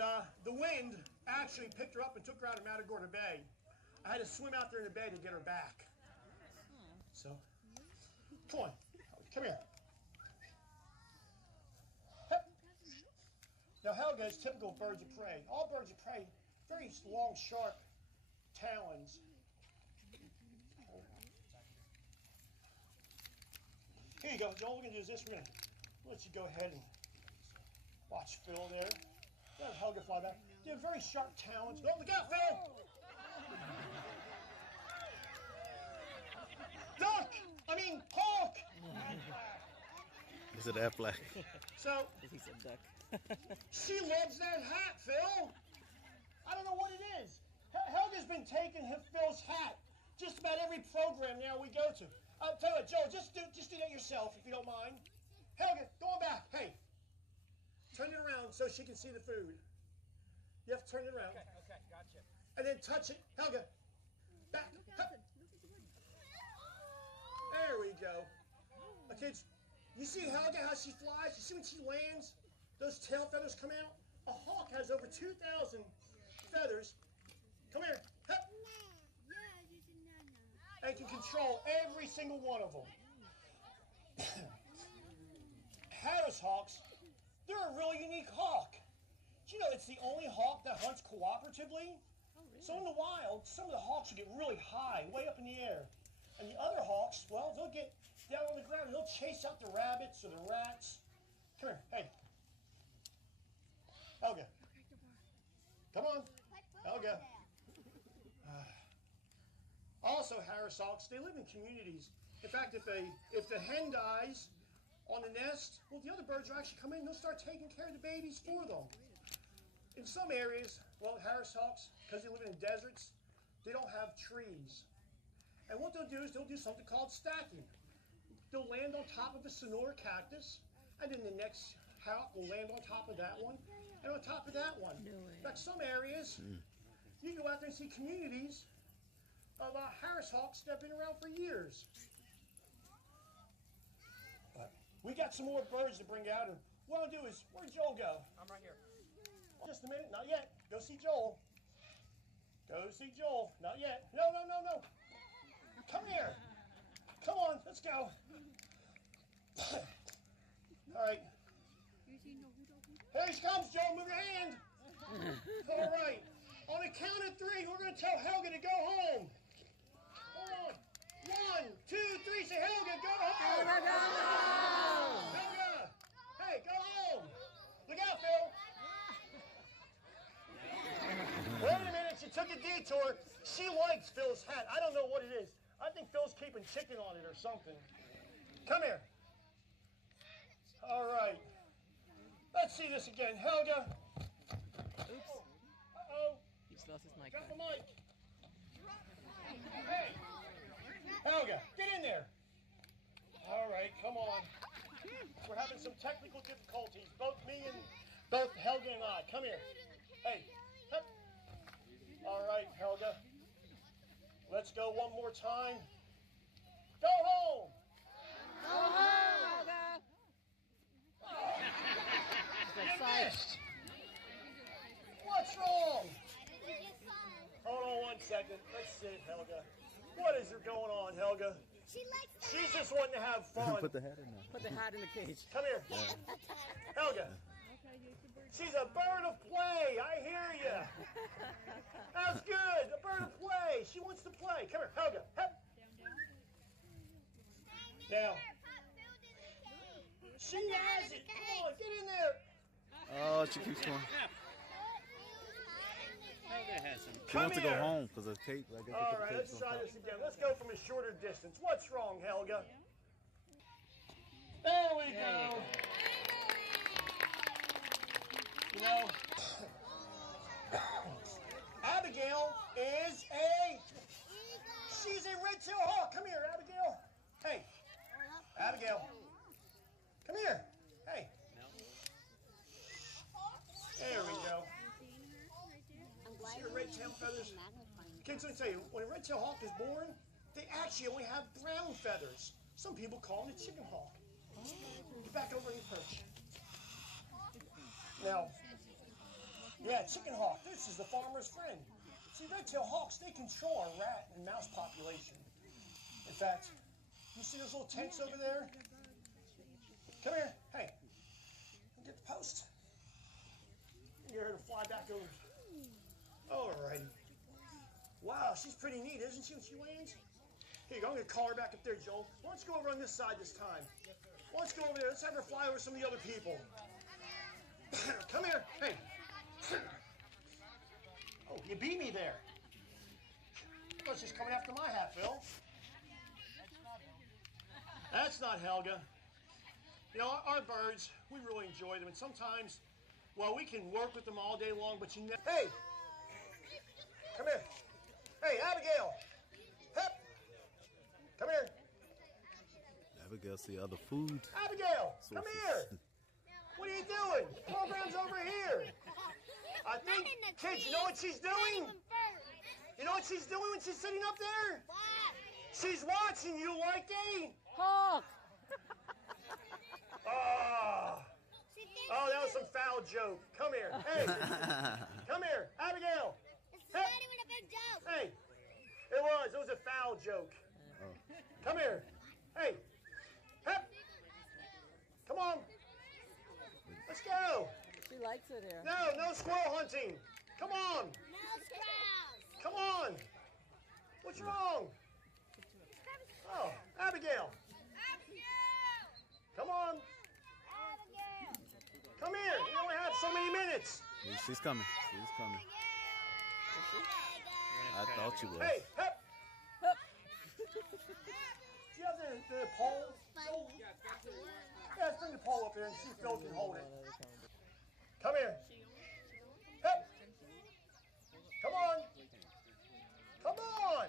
And the wind actually picked her up and took her out of Matagorda Bay. I had to swim out there in the bay to get her back. So, come on, come here. Now Helga is typical birds of prey. All birds of prey, very long, sharp talons. Here you go. All we're going to do is this. We're going to let you go ahead and watch Phil there. Let Helga fly back. You have very sharp talons. Oh, look out, Phil! Duck! I mean, hawk! Is it Affleck? So, He said duck. she loves that hat, Phil. I don't know what it is. Helga's been taking Phil's hat just about every program now we go to. I'll tell you what, Joe, just do that yourself if you don't mind. Helga, go on back. Hey, turn it around so she can see the food. You have to turn it around. Okay, gotcha. And then touch it. Helga, back. There we go. Now, kids, you see Helga, how she flies? You see when she lands, those tail feathers come out? A hawk has over 2,000 feathers. Come here. Hup. And can control every single one of them. Harris hawks, they're a really unique hawk. Do you know it's the only hawk that hunts cooperatively? Oh, really? So in the wild, some of the hawks will get really high, way up in the air. And the other hawks, well, they'll get down on the ground and they'll chase out the rabbits or the rats. Come here, hey. Helga. Come on, Helga. Also, Harris hawks, they live in communities. In fact, if the hen dies on the nest, well, the other birds will actually come in and they'll start taking care of the babies for them. In some areas, well, Harris hawks, because they live in deserts, they don't have trees. And what they'll do is they'll do something called stacking. They'll land on top of a sonora cactus, and then the next hawk will land on top of that one, and on top of that one. No way. In fact, some areas, you can go out there and see communities of Harris hawks that have been around for years. But we got some more birds to bring out, and what I'll do is, where'd Joel go? I'm right here. Just a minute, not yet. Go see Joel. Go see Joel. Not yet. No. Come here. Come on, let's go. All right. Here she comes, Joel. Move your hand. All right. On the count of 3, we're going to tell Helga to go home. Hold on. 1, 2, 3. Say, Helga, go home. Helga. Hey, go home. Look out, Phil. Wait a minute. She took a detour. She likes Phil's hat. I don't know what it is. I think Phil's keeping chicken on it or something. Come here. All right. Let's see this again. Helga. Oops. Uh-oh. He just lost his mic. Drop the mic. Hey. Helga, get in there. All right, come on. We're having some technical difficulties. Both Helga and I. Come here. Hey. Hup. All right, Helga. Let's go one more time. Go home. Go home, Helga. You missed. What's wrong? Hold on 1 second. Let's see, Helga. What is going on, Helga? She's just wanting to have fun. Put the hat in there. Put the hat in the cage. Come here. Helga. She's a bird of play. I hear you. That's good. A bird of play. She wants to play. Come here, Helga. Hup. Now. She has it. Come on, get in there. Oh, she keeps going. She wants to go home because of Kate. All right, let's try this again. Let's go from a shorter distance. What's wrong, Helga? There we go. You know, Abigail is she's a red-tailed hawk. Come here, Abigail. Hey, Abigail. Come here. Hey. There we go. See her red-tailed feathers? Kids, let me tell you, when a red-tailed hawk is born, they actually only have brown feathers. Some people call them a chicken hawk. Get back over on your perch. Now, Yeah, chicken hawk. This is the farmer's friend. See, red-tailed hawks, they control our rat and mouse population. In fact, you see those little tents over there? Come here. Hey, get the post. You're here to fly back over. Alrighty. Wow, she's pretty neat, isn't she, when she lands? Here you go. I'm going to call her back up there, Joel. Why don't you go over on this side this time? Why don't you go over there? Let's have her fly over some of the other people. Come here. Hey. Oh, you beat me there. I thought she's coming after my hat, Phil. That's not Helga. You know, our birds, we really enjoy them. And sometimes, well, we can work with them all day long, but you never... Hey! Come here. Hey, Abigail! Hep! Come here. Abigail see other food. Abigail, sources. come here. What are you doing? The program's over here. I think, kids, you know what she's doing? You know what she's doing when she's sitting up there? She's watching you like a... Hawk! Oh, that was some foul joke. Come here. Hey. Come here. Abigail. It's not even a big joke. Hey. It was a foul joke. Oh. Come here. Hey. Hep. Come on. Let's go. She likes it here. No squirrel hunting. Come on. No squirrels. Come on. What's wrong? Oh, Abigail. Come on. Come here. We only have so many minutes. She's coming. She's coming. I thought you was. Hey, hep. Do you have the pole? Yeah, let's bring the pole up here and see if Phil can hold it. Come here. Hep. Come on. Come on.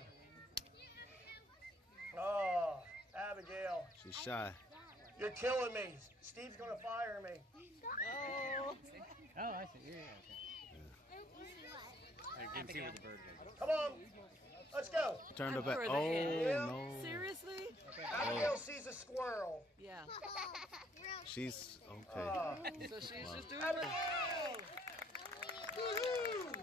Oh, Abigail. She's shy. You're killing me. Steve's going to fire me. Oh. Oh, I see. Yeah, okay. I can see where the bird is. Come on. Let's go. Turned her back. For the Oh, end. no. Seriously? Abigail sees a squirrel. Yeah. She's okay. So she's just doing Abigail. it. Woohoo!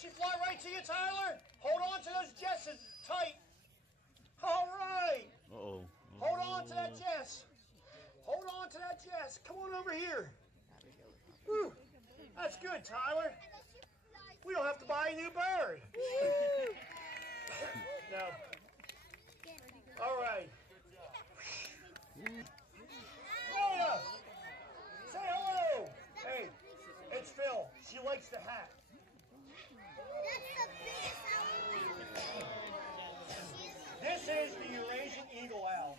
She fly right to you, Tyler. Hold on to those jesses tight. All right. Uh-oh. Hold on to that Jess. Hold on to that Jess. Come on over here. Whew. That's good, Tyler. We don't have to buy a new bird. No. All right. Rhoda, say hello. Hey, it's Phil. She likes the hat. This is the Eurasian eagle owl.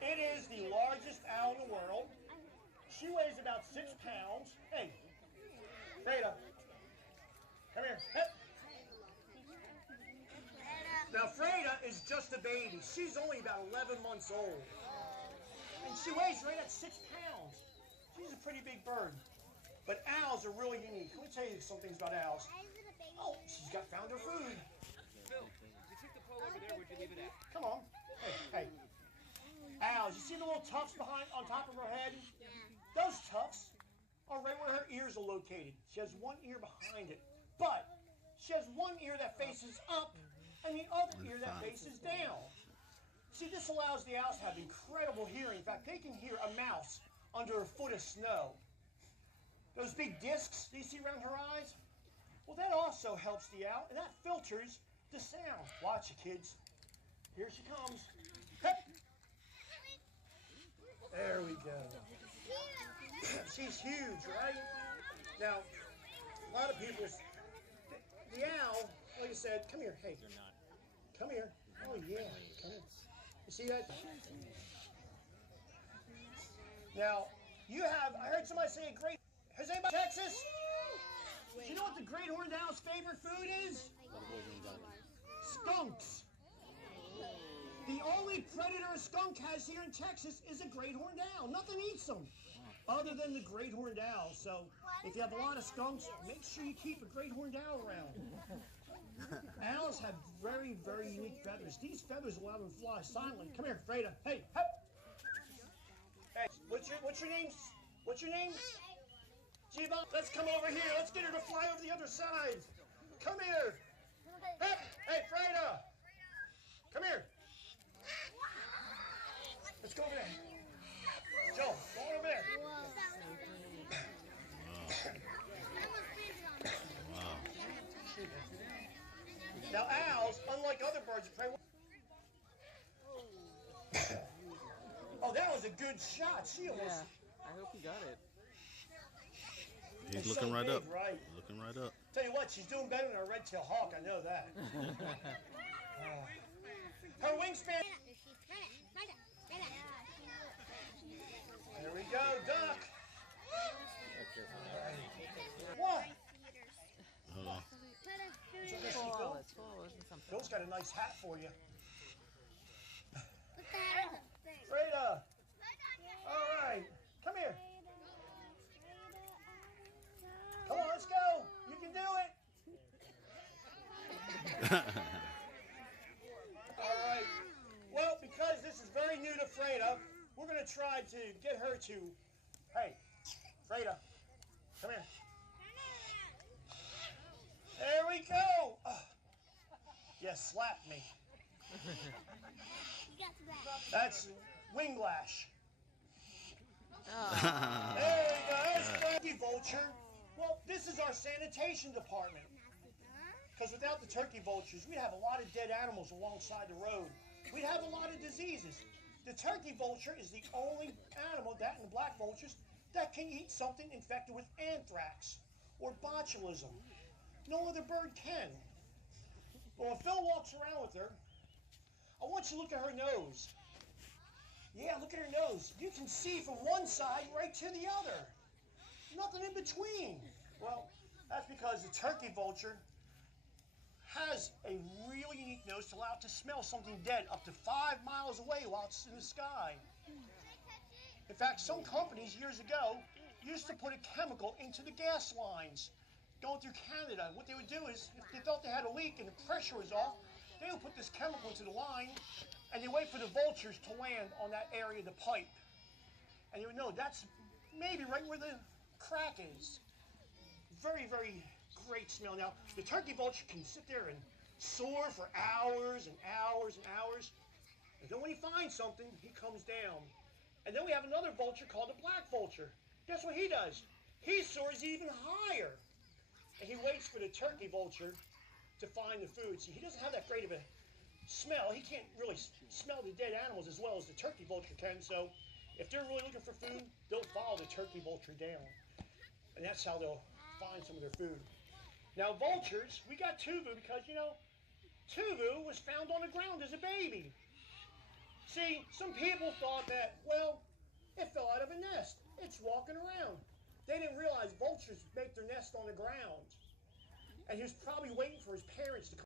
It is the largest owl in the world. She weighs about 6 pounds. Hey, Freda, come here. Hey. Now, Freda is just a baby. She's only about 11 months old. And she weighs right at 6 pounds. She's a pretty big bird. But owls are really unique. Let me tell you some things about owls. Oh, she's found her food. Phil, you took the pole over there. Where'd you leave it at? Come on. Hey. Owls, you see the little tufts on top of her head? Those tufts are right where her ears are located. She has one ear behind it. But she has one ear that faces up and the other ear that faces down. See, this allows the owls to have incredible hearing. In fact, they can hear a mouse under a foot of snow. Those big discs that you see around her eyes? Well, that also helps the owl, and that filters the sound. Watch it, kids. Here she comes. Hep. There we go. She's huge, right? Now, a lot of people, the owl, like I said, come here, hey. Come here. Oh, yeah, come here. You see that? Now, I heard somebody say has anybody Texas? Do you know what the great horned owl's favorite food is? Skunks. The only predator a skunk has here in Texas is a great horned owl. Nothing eats them other than the great horned owl. So if you have a lot of skunks, make sure you keep a great horned owl around. Owls have very, very unique feathers. These feathers allow them to fly silently. Come here, Freda. Hey, hop. Hey, what's your name? What's your name? Giovanni. Let's come over here. Let's get her to fly over the other side. Come here. Hey, hey, Freda. Come here. Let's go over there. Joe, go on over there. Wow. Now, owls, unlike other birds of prey. Oh, that was a good shot. She almost. Yeah, I hope he got it. He's It's looking so right big, up. right? Looking right up. Tell you what, she's doing better than our red-tailed hawk. I know that. Her wingspan. There we go, duck. What? Fall, it's fall, isn't something? Phil's got a nice hat for you. Put the hat on the thing. Freda. All right, come here. Come on, let's go. You can do it. All right. Well, because this is very new to Freda, we're going to try to get her to. Hey, Freda, come here. There we go. Yes, slap me. You got the bat. That's wing lash. Oh. There we go. That's turkey vulture. Well, this is our sanitation department. Because without the turkey vultures, we'd have a lot of dead animals alongside the road. We'd have a lot of diseases. The turkey vulture is the only animal, that and the black vultures, that can eat something infected with anthrax or botulism. No other bird can. Well, when Phil walks around with her, I want you to look at her nose. Yeah, look at her nose. You can see from one side right to the other. Nothing in between. Well, that's because the turkey vulture has a really unique nose to allow it to smell something dead up to 5 miles away while it's in the sky. In fact, some companies years ago used to put a chemical into the gas lines going through Canada. And what they would do is, if they thought they had a leak and the pressure was off, they would put this chemical into the line and they wait for the vultures to land on that area of the pipe. And you would know that's maybe right where the crack is. Very, very great smell. Now, the turkey vulture can sit there and soar for hours and hours and hours. And then when he finds something, he comes down. And then we have another vulture called the black vulture. Guess what he does? He soars even higher. And he waits for the turkey vulture to find the food. See, he doesn't have that great of a smell. He can't really smell the dead animals as well as the turkey vulture can. So if they're really looking for food, they'll follow the turkey vulture down. And that's how they'll find some of their food. Now, vultures, we got Tuvu because, you know, Tuvu was found on the ground as a baby. See, some people thought that, well, it fell out of a nest. It's walking around. They didn't realize vultures make their nest on the ground. And he was probably waiting for his parents to come.